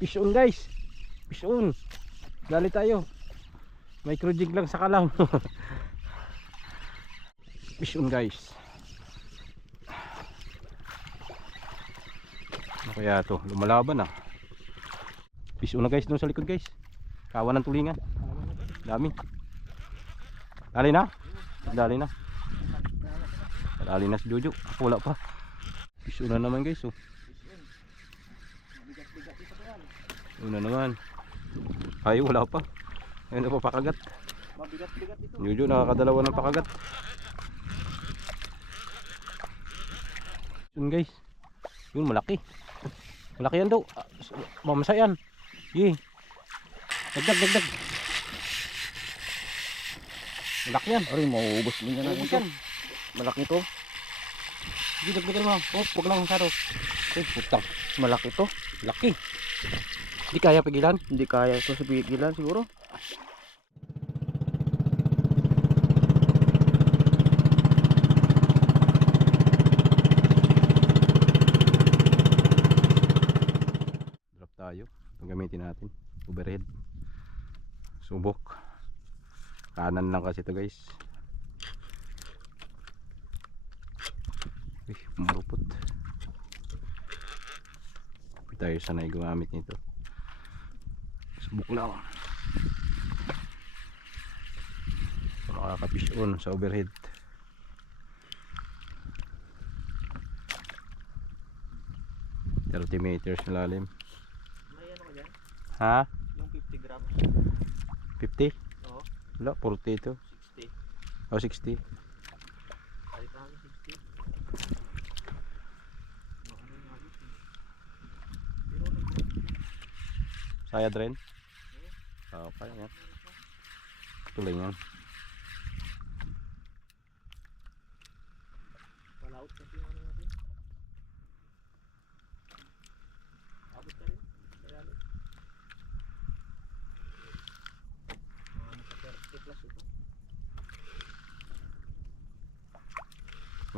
Fish on guys. Fish on. Dali tayo. Micro jig lang sa kalaw. Fish on guys. Ano kaya to? Lumalaban ah. Fish on na guys doon sa likod guys. Kawan ng tulingan. Dami. Dali na. Dali na. Dali na si Jojo. Ako wala pa. Fish on na naman guys oh. Una naman. Ay wala pa. Ayun na pa pakagat. Mabigat-bigat ito. Jojo nakakadalawa ng pakagat. Yun guys. Yun malaki. Malaki yan daw. Mamasa yan. Yee. Dagdag. Malaki yan. Aray, mauubos mo yan natin ito. Malaki ito. Sige dagdagan mo. Oh, huwag lang masyado. Ay putang. Malaki ito. Laki. Hindi kaya pigilan. Hindi kaya ito sa pigilan siguro. Drop tayo. Ito gamitin natin. Overhead. Subok. Kanan lang kasi ito guys. Uy, marupot. Hindi tayo sanay gumamit nito. Subok lang. Makaka-fish on sa overhead. $30 na lalim. May ano ka dyan? Ha? Yung 50 grams. 50? Oo. Wala, 40 ito. 60. O 60. Ay, parang 60. Ano yung halos eh. Pero Sayad rin? Oo, kaya yan. Tuloy yan. wala-out kasi yung ano natin. Abot na rin. Kaya rin. Nasa 30 plus ito.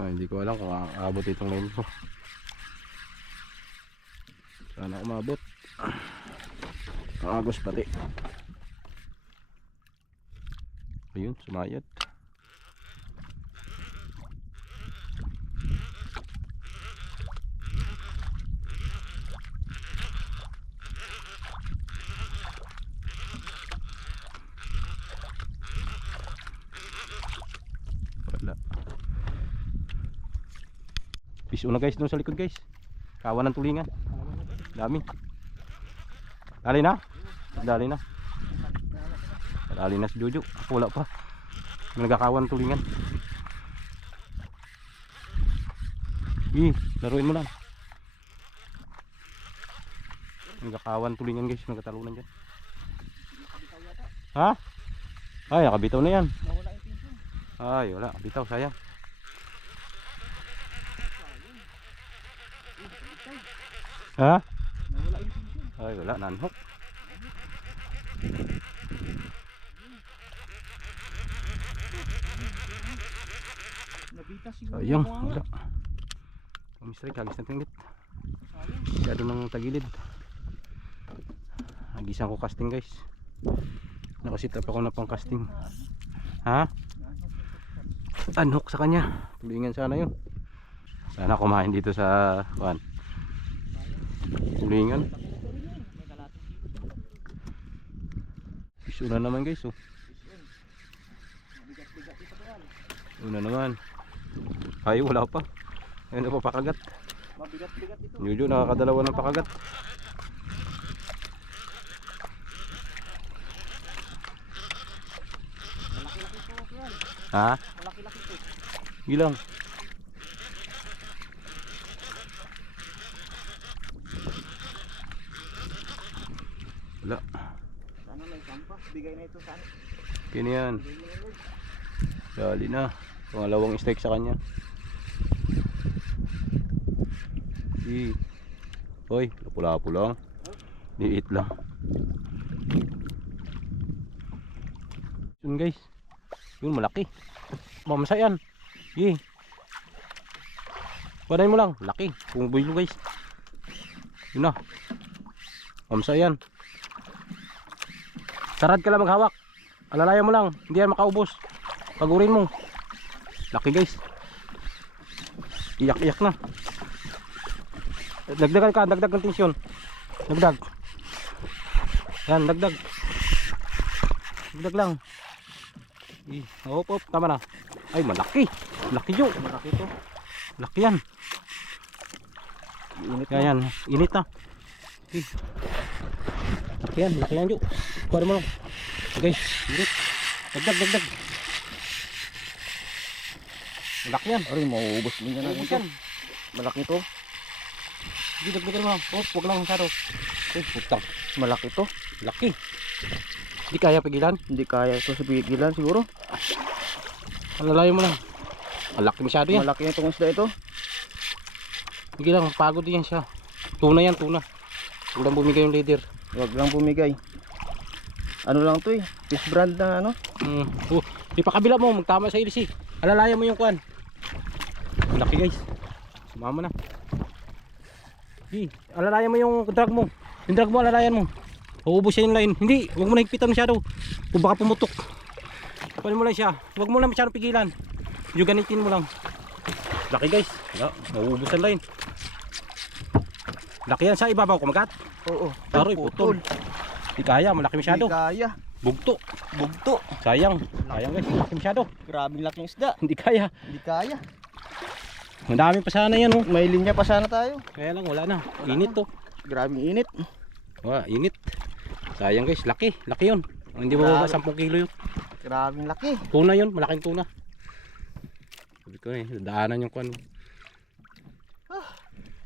Hindi ko alam kung aabot itong line ko. Sana umabot. Agos pati. Ayun, sumayad. Wala. Fish on na guys doon sa likod guys. Kawan ng tulingan. Dami. Dali na. Dali na. Dali na si Jojo. Ako wala pa. May nagkakawan ng tulingan. Laruin mo lang. Nagkakawan tulingan guys. Nagkatalunan dyan. Ha? Ay, nakabitaw na yan. Nawala yung pinso. Ay, wala. Bitaw, sayang. Ha? Nawala yung pinso. Ay, wala. Nanhok. Nabita siguro. Sayang. yung Wala. buhangin. Kumisri, kagis na tinglit. Sayang. Masyado ng tagilid. Nagisan ko casting guys. Nakasit up ako na pang casting. Ha? Unhook sa kanya. Tulingan sana yun. Sana kumain dito sa kuan. Tulingan. May kalating kilo. Fish na naman guys oh. Mabigat-bigat ito yan. Una naman. Ay wala pa. Ayun na pa pakagat. Mabigat-bigat ito. Jojo nakakadalawa ng pakagat. Malaki-laki ito yan. Ha? Malaki-laki ito. Gilang. Wala. Sana may sampa. Bigay na ito sana. Kini yan. Bigay na yun. Dali na. Pangalawang strike sa kanya. Hoy, lapu-lapu lang. Liit lang. Yun guys. Yun malaki. Mamasa yan. Panayin mo lang. Laki. Pungboy lo guys. Yun na. Omsa yan. Sarad ka lang maghawak. Alalayan mo lang, hindi yan makaubos. Pagurin mo. Laki guys. Iyak-iyak na. Dagdagan ka, dagdag ng tensyon. Dagdag. Yan, dagdag. Dagdag lang. Hop, hop, tama na. Ay, malaki. Laki yun. Malaki to. Laki yan. Init Yan, yan. Init na. Laki yan yun. Kuha mo lang. Okay, init. Dagdag, dagdag. Malaki yan. Aray, mauubos din yan natin to. Malaki to. Hindi, dagdagan mo lang. Oh, huwag lang masyado. Okay, putang. Malaki to. Laki. Hindi kaya pigilan. Hindi kaya ito sa pigilan siguro. Alalayo mo lang. Malaki masyado yan. Malaki na itong isda ito. Sige lang, pagod yan siya. Tuna yan, tuna. Huwag lang bumigay yung leader. Huwag lang bumigay. Ano lang to eh. Fish brand na ano. Oh, ipakabila mo, magtama sa ilis eh. Alalayan mo yung kuan. Malaki guys. Sumama na. Alalayan mo yung drag mo. Yung drag mo, alalayan mo. Uubos siya yung line. Hindi, huwag mo na higpitan masyado. Kung baka pumutok. Kunin mo lang siya. Huwag mo lang masyadong pigilan. Yung ganitin mo lang. Laki guys. Mauubos ang line. Laki yan sa ibabaw kumagat. Oo. Taroy, putol. Hindi kaya, malaki masyado. Hindi kaya. Bugto. Bugto. Sayang. Sayang guys, malaki masyado. Grabing laking isda. Hindi kaya. Hindi kaya. Madami pa sana yan oh. May linya pa sana tayo. Kaya lang wala na. Init to. Grabing init. Wah, init. Sayang guys, laki. Laki yun. Hindi mo ba 10 kilo yun. Grabing laki. Tuna yun, malaking tuna. Sabi ko eh, daanan yung kuan.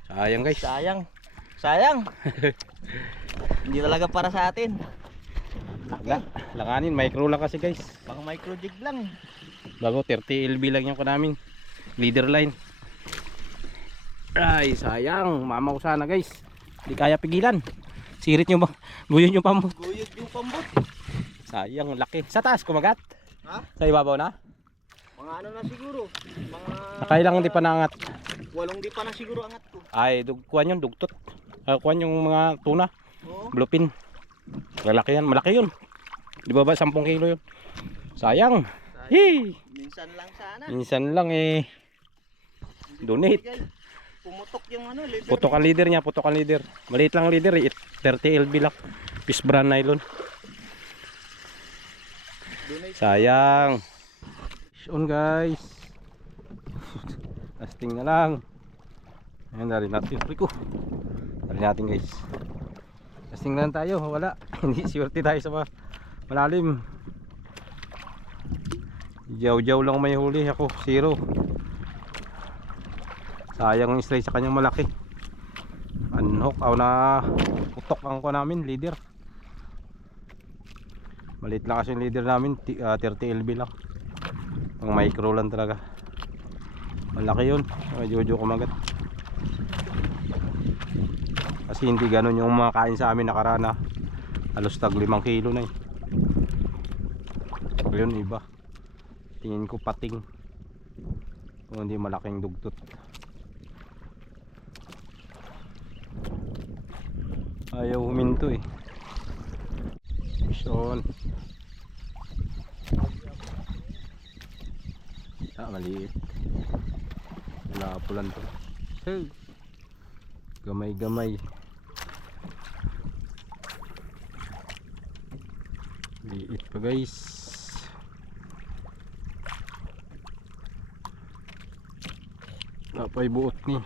Sayang guys. Sayang. Sayang. Hindi talaga para sa atin. Langanin, micro lang kasi guys. Pang micro jig lang. Bago 30 LB lang yung ko namin. Leader line. Ay, sayang. Mama ko sana guys. Hindi kaya pigilan. Sirit nyo ba? Guyon nyo pa mo. Guyod yung pambot. Sayang, laki. Sa taas kumagat? Ha? Sa ibabaw na? Mga ano na siguro. Mga Nakailang hindi pa naangat. 8 di pa na siguro angat ko. Ay, kuhan yun, dugtot. Kuhan yung mga tuna. Oo. Bluefin. Lalaki yan, malaki yun. Di ba 10 kilo yun? Sayang. Hey! Minsan lang sana. Minsan lang eh. Donate. Pumutok yung ano, leader. Putok ang leader niya, putok ang leader. Maliit lang ang leader eh. 30 LB lang. Fish brand nylon. Donate. Sayang. Fish on guys. Casting na lang. Ayan, dari natin. Rico. Dari natin guys. Casting na lang tayo. Wala. Hindi swerte tayo sa malalim. Jaw-jaw lang may huli. Ako, 0. Sayang yung straight sa kanyang malaki. Unhook. Na putok ang ko namin. Leader. Maliit lang kasi yung leader namin. 30 LB lang. Pang micro lang talaga. Malaki yun. Medyo kumagat. Kasi hindi ganun yung mga kain sa amin nakaraan na. Halos tag 5 kilo na eh. Yun iba. Tingin ko pating. Kung hindi malaking dugtot. Ayaw huminto eh. Fish on. Maliit. Napulan to. Hey. Gamay-gamay. Liit pa guys. Napay buot ni.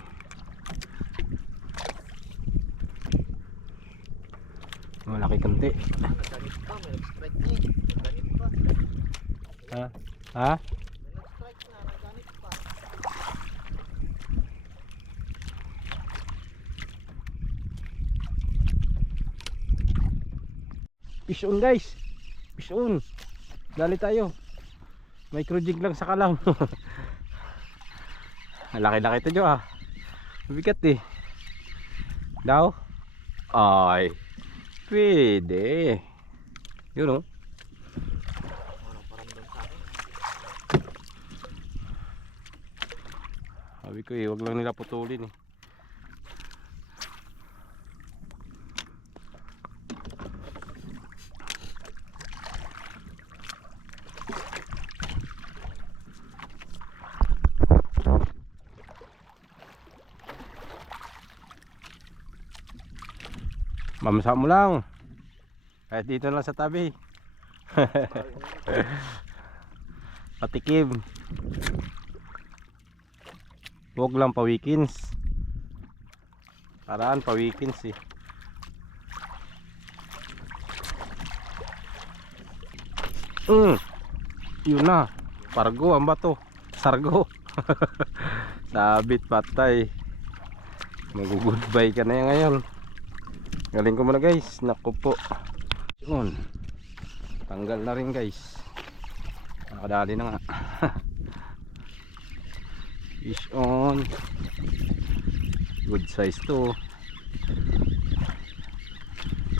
Malaki kanti. Ganit pa, may strike na eh. Ganit pa. Ha? Ha? May strike na, ganit pa. Fish on guys. Fish on. Dali tayo. Micro jig lang sa kalaw. Laki-laki ito jo ah. Bigat eh. Daw. Ay. Pwede. Yun oh. Walang paramdam sa akin. Sabi ko eh, wag lang nila putulin eh. Mamsa mo lang. Kahit dito lang sa tabi. Patikim. Huwag lang pa weekends. Paraan pa weekends eh. Yun na. Pargo ang bato. Sargo. Sabit patay. Mag-goodbye ka na yan ngayon. Galing ko muna guys. Naku po. Yun. Tanggal na rin guys. Nakadali na nga. Fish on. Good size to.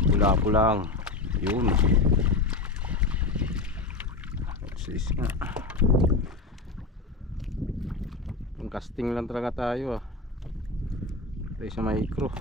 Pula-pulang. Yun. Good size nga. Ang casting lang talaga tayo ah. Tayo sa micro.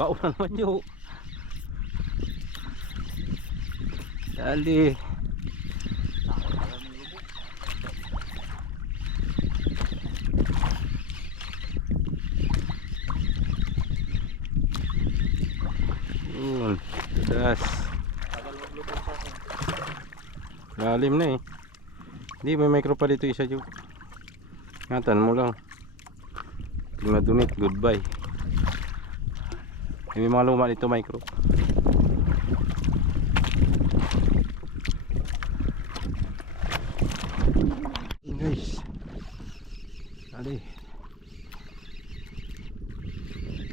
Baon na naman yun. Dali. Yun. Das. Lalim na eh. Hindi, may micro pa dito isa dyan. Ingatan mo lang. Pag na-donate, goodbye. May mga luma dito micro. Guys. Dali.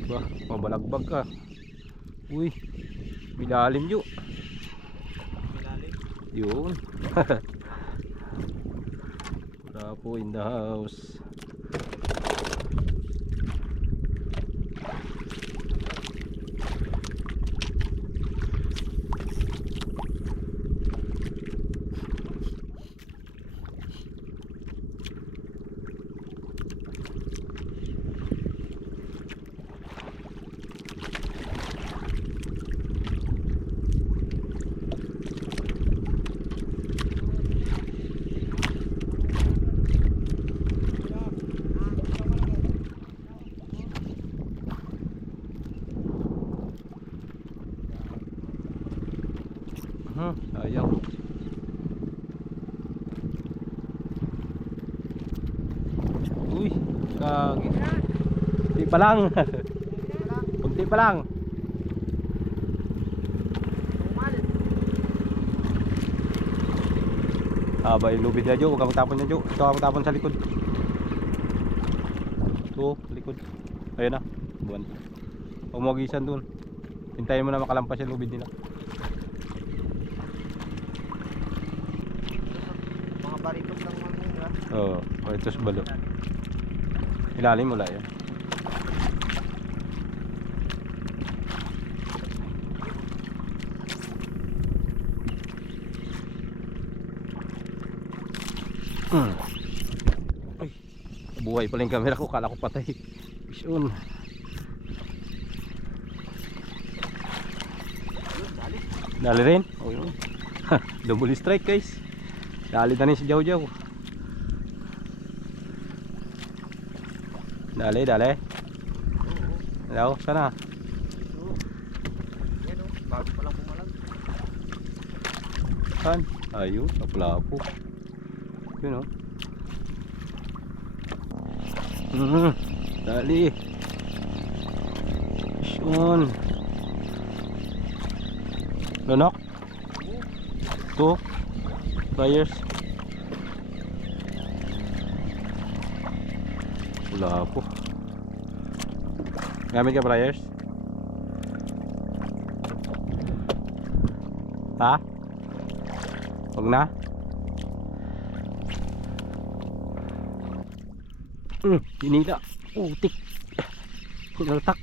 Bah, mabalagbag ka. Uy. Bilalim yun. Yun. Wala po in the house. Sayang. Uy, kagi. Kunti pa lang. Kunti pa lang. Ba ilubid na Jo, huwag kang tapon niya Jo. Ito ang tapon sa likod. Ito, likod. Ayun na, buwan. Umugisan dun. Hintayin mo na makalampas yung lubid nila. Barikot lang mga nila. Oo, ito sa balo. Ilalim mo lang yan. Ay, buhay pala yung camera ko, kala ko patay. Fish on. Dali rin? Oh, yun. Double strike guys. Dali na rin si Jaw Jaw. Dali, dali. Hello, sana. Yan o, bago pa lang pumalag. Saan? Ayun, lapo-lapo. Yun o. Dali. Fish on. Lunok? Two pliers. Wala po. Gamit ka pliers? Ha? Huwag na? Hinila. Utik. Hinaltak.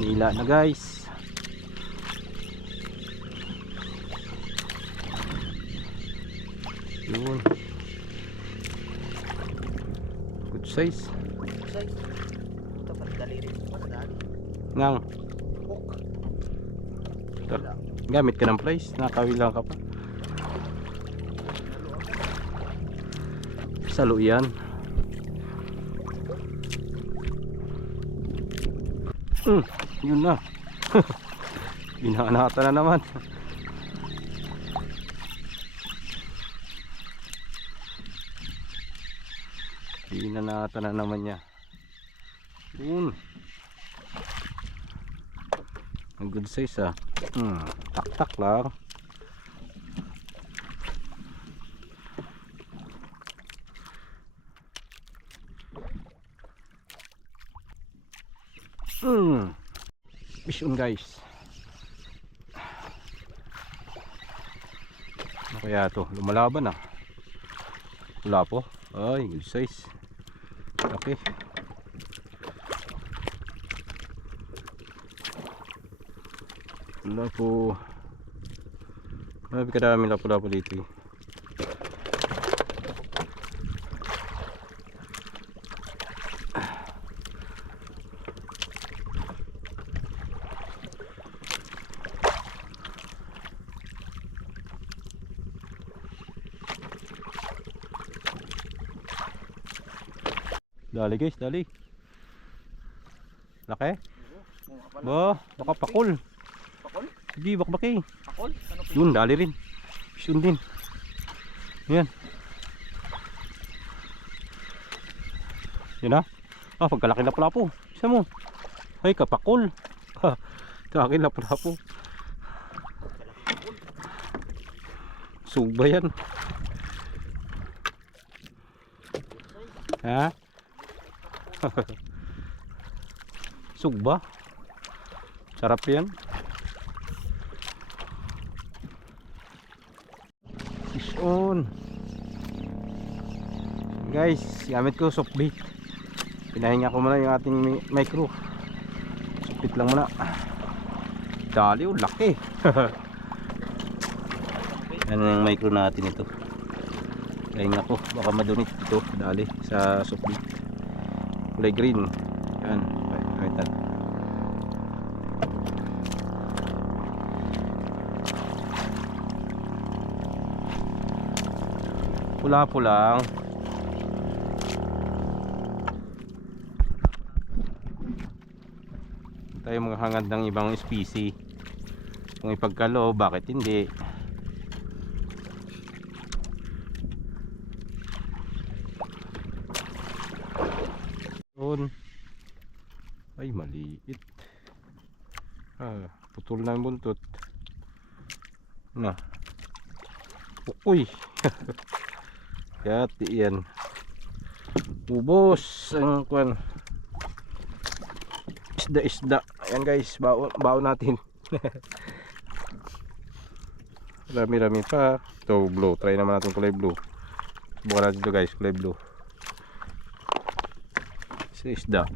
Nila na guys. Yun. Good size. Size. Ito pa daliri. Madali. Ngang. Hook. Gamit ka ng price. Nakawilang ka pa. Salo yan. Yun na. Binaanata na naman. Binanata na naman niya. Yun. Ang good size ah. Tak-tak lang. Fish on guys. Ano kaya to? Lumalaban ah. Wala po. Ay, good size. Okay. Wala po. Grabe kadami lapo-lapo dito eh. Dali guys, dali. Laki? Ba, baka pakul. Pakol? Hindi, bakbaki. Pakol? Ano po? Yun, dali rin. Yun din. Yan. Yun na. Ah, pagkalaki na pala po. Isa mo. Ay, kapakul. Ha, kalaki na pala po. Sugba yan. Ha? Sugba. Sarap yan. Fish on. Guys, gamit ko soft bait. Pinahinga ko muna yung ating micro. Soft bait lang muna. Dali, oh, laki. Yan yung micro natin ito. Pahinga ko, baka madunit ito. Dali sa soft bait. Kulay green. Yan, pakita. Pula-pula lang. Tayo maghangad ng ibang species. Kung ipagkalo, bakit hindi? Yun. Ay, maliit. Ah, putol na yung buntot. Na. Uy. Yati yan. Ubos ang kwan. Isda. Ayan guys, baon natin. Rami-rami pa. Ito blue. Try naman natin kulay blue. Subukan natin ito guys, kulay blue. Isda.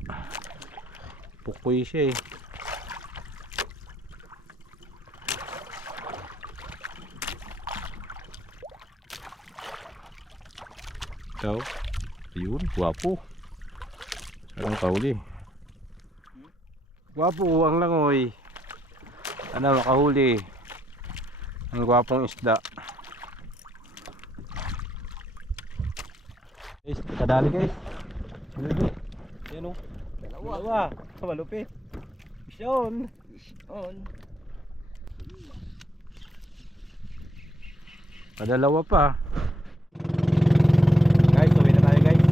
Pukoy siya eh. Ito. Ayun, guwapo. Sarang kauli. Guwapo ang langoy. Ano, makahuli. Ang guwapong isda. Guys, kadali guys. Yan o. Dalawa. Malupit. Mission. On. Padalawa pa. Guys, uwi na tayo guys.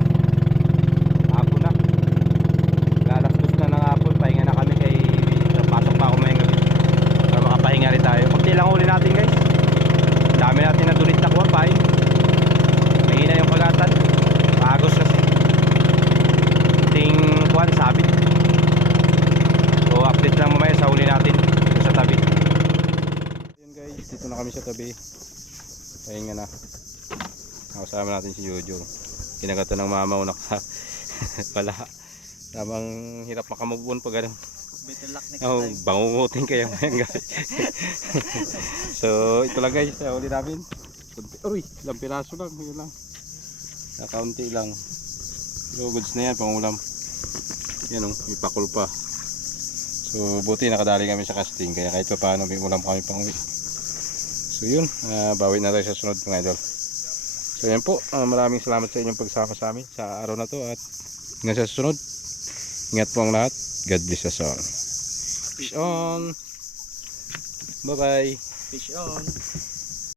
Hapon na. Lalastos na ng hapon. Pahinga na kami kay pasok pa ako mayang gabi. Para makapahinga rin tayo. Pagti lang uli natin guys. Dami natin na dulit na kuha pa eh. Mahina yung pagatan. Agos kasi. Ting kuhan, sabit. So update lang mamaya sa uli natin. Dito sa tabi. Ayun guys, dito na kami sa tabi. Pahinga na. Nakasama natin si Jojo. Kinagata ng mama o naka wala. Tamang hirap makamubon pag ganun. Better luck next Oh, time. bangungutin kayo ngayon guys. So, ito lang guys, uli namin. Uy, ilang piraso lang, yun lang. Kaunti lang. Pero goods na yan, pangulam. Yan oh, may pakul pa. So, buti nakadali kami sa casting, kaya kahit pa paano may ulam kami pang uwi. So yun, bawi na tayo sa sunod mga idol. So yan po, maraming salamat sa inyong pagsama sa amin sa araw na to at hanggang sa susunod. Ingat po ang lahat. God bless us all. Fish on. Bye bye. Fish on.